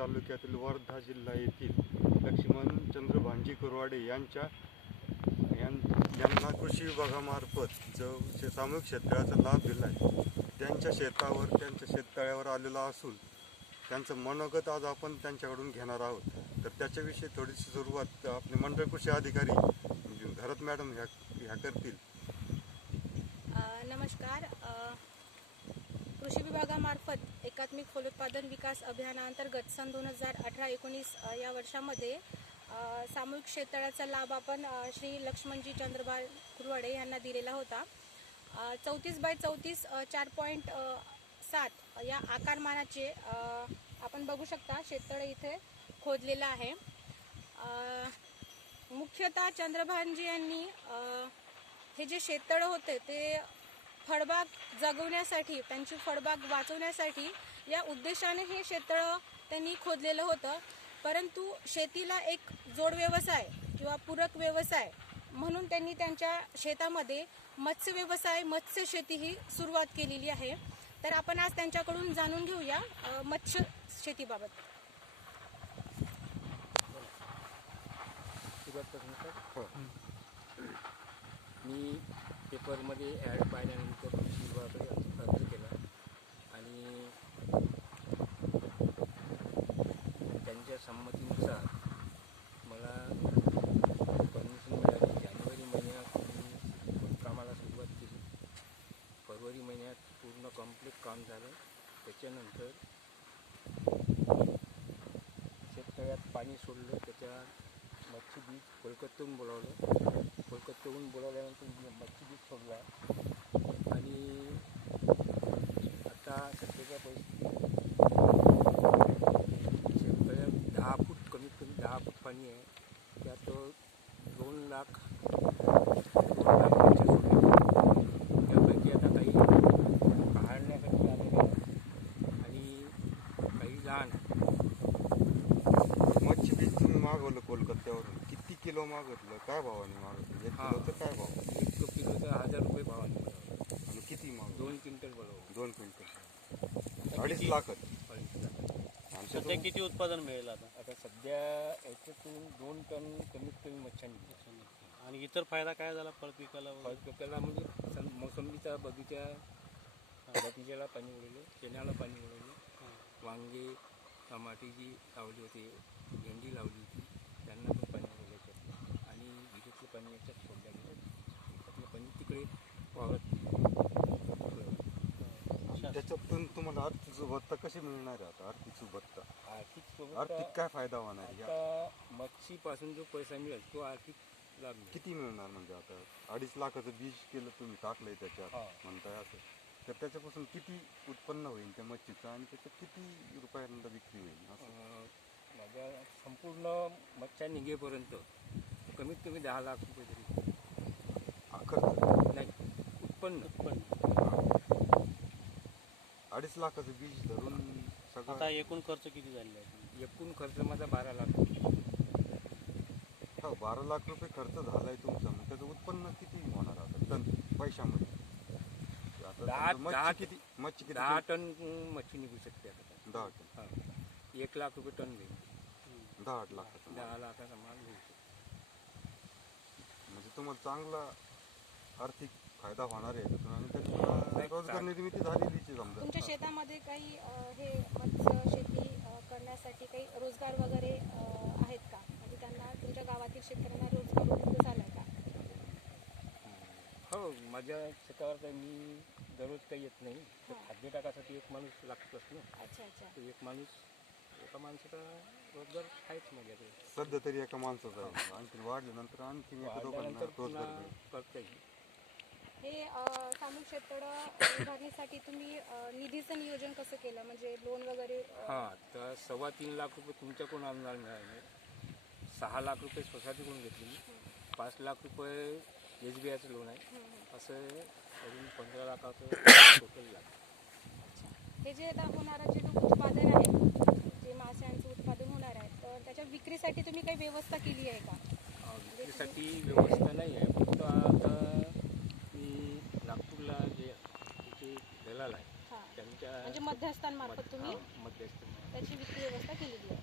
तालुक्यातील वर्धा जिल्हा येथील लक्ष्मणचंद्र भांजी कुरवाडे यांना कृषी विभागामार्फत जो सामूहिक शेततळ्याचा लाभ दिला आहे, त्यांच्या शेतावर त्यांच्या शेततळ्यावर आलेला असून त्यांचं मनोगत आज आपण त्यांच्याकडून घेणार आहोत. तर त्याच्याविषयी थोडीशी सुरुवात आपले मंडळ कृषी अधिकारी घरात मॅडम ह्या करतील. नमस्कार. कृषी विभागामार्फत एकात्मिक फलोत्पादन विकास अभियानांतर्गत सन 2018-19 या वर्षामध्ये सामूहिक शेततळ्याचा लाभ आपण श्री लक्ष्मणजी चंद्रभान कुरवाडे यांना दिलेला होता. 34x34 4.7 या आकारमानाचे आपण बघू शकता शेततळे इथे खोदलेलं आहे. मुख्यतः चंद्रभानजी यांनी हे जे शेततळे होते ते फळबाग जगवण्यासाठी, त्यांची फळबाग वाचवण्यासाठी या उद्देशाने हे शेततळं त्यांनी खोदलेलं होतं. परंतु शेतीला एक जोड व्यवसाय किंवा पूरक व्यवसाय म्हणून त्यांनी त्यांच्या शेतामध्ये मत्स्य व्यवसाय, मत्स्य शेती ही सुरुवात केलेली आहे. तर आपण आज त्यांच्याकडून जाणून घेऊया मत्स्य शेतीबाबत. मी पेपरमध्ये ॲड पाहिल्यानंतर कृषी विभागाकडे अर्ज केला आणि त्यांच्या संमतीनुसार मला परमिशन मिळाली. जानेवारी महिन्यात मी कामाला सुरुवात केली. फरवरी महिन्यात पूर्ण कम्प्लीट काम झालं. त्याच्यानंतर शेततळ्यात पाणी सोडलं. त्याच्या मच्छी बीज कोलकात्याहून बोलावलं. कोलकात्याहून बोलावल्यानंतर मच्छी बीज सोडला आणि आता सध्याच्या परिस्थितीत शेततळ्यात 10 फूट, कमीत कमी 10 फूट पाणी आहे. त्यात 2 लाख मच्छी सोडले. त्यापैकी आता काही काढण्यासाठी आलेले आहे आणि काही लहान मच्छी बीज तुम्ही मागवलं कोलकात्यावरून, किती किलो मागितलं, काय भावाने मागितलं? 1 किलोचं काय भाव? 1 किलोचा 1000 रुपये भावाने. आणि किती माग? 2 क्विंटल बरोबर. 2 क्विंटल 2.5 लाख. सध्या किती उत्पादन मिळेल आता? आता सध्या याच्यातून 2 टन कमीत कमी मच्छी निघते. आणि इतर फायदा काय झाला फळ पिकाला? फळ पिकाला म्हणजे मोसंबीचा बगीचा, बगीच्याला पाणी उडवलं, चण्याला पाणी उडवलं, वांगे, टमाटीची लावली होती, भेंडी लावली होती, त्यांना पण पाणी उडवलं आणि विजेतलं पाणी याच्यात सोडलं गेलं. आपलं पाणी तिकडे वावरत. त्याच्यातून तुम्हाला आर्थिक सुबत्ता कशी मिळणार आहे? आता आर्थिक सुबत्ता, आर्थिक काय फायदा होणार आहे? आता मच्छीपासून जो पैसा मिळेल तो आर्थिक लाभ मिळेल. किती मिळणार? म्हणजे आता 2.5 लाखाचं बीज केलं तुम्ही, टाकलंय त्याच्यात म्हणताय असं, तर त्याच्यापासून किती उत्पन्न होईल त्या मच्छीचं आणि त्याच्यात किती रुपयांना विक्री होईल? असं माझ्या संपूर्ण मच्छ्या निघेपर्यंत कमीत कमी 10 लाख रुपये तरी खर्च नाही, उत्पन्न. 2.5 लाखाचं बीज धरून सगळं. आता एकूण खर्च किती झालेला आहे? एकूण खर्च माझा 12 लाख. हो, 12 लाख रुपये खर्च झालाय तुमचा. मग त्याचं उत्पन्न किती होणार आता टन पैशामध्ये? आता मच्छी किती 10 टन मच्छी निघू शकते आता. 10 टन 1 लाख रुपये टन घेईल. 10 लाखाचा 10 लाखाचा माल घेऊ शकतो. म्हणजे तुम्हाला चांगला आर्थिक फायदा होणार आहे त्यातून आणि त्यातून रोजगार निर्मिती झालेलीच आहे. समजा तुमच्या शेतामध्ये काही हे मत्स्य शेती करण्यासाठी काही रोजगार वगैरे आहेत का? म्हणजे त्यांना, तुमच्या गावातील शेतकऱ्यांना रोजगार उपलब्ध झाला आहे का? हो, माझ्या शेतावर काही मी दररोज काही येत नाही. तर खाद्य टाकासाठी एक माणूस लागतोच ना. अच्छा अच्छा. तो एक माणूस, एका माणसाचा रोजगार आहेच माझ्याकडे. सध्या तरी एका माणसाचा आहे. आणखी वाढल्यानंतर आणखी एका दोघांना रोजगार मिळेल. करता येईल. हे सामूहिक शेततळं उभारण्यासाठी तुम्ही निधीचं नियोजन कसं केलं? म्हणजे लोन वगैरे? हां, तर 3.25 लाख रुपये तुमच्याकडून अनुदान मिळाले. 6 लाख रुपये सोसायटीकडून घेतली. 5 लाख रुपये SBIचं लोन आहे. असं करून 15 लाखाचं टोटल लागतं. हे जे आता होणारं जे उत्पादन आहे, जे माशांचं उत्पादन होणार आहे, तर त्याच्या विक्रीसाठी तुम्ही काही व्यवस्था केली आहे का? विक्रीसाठी व्यवस्था नाही आहे. फक्त आता मी नागपूरला जे तिथे दलाल आहे हां. त्यांच्या म्हणजे मध्यस्थांमार्फत तुम्ही मध्यस्थ त्याची विक्री व्यवस्था केलेली आहे.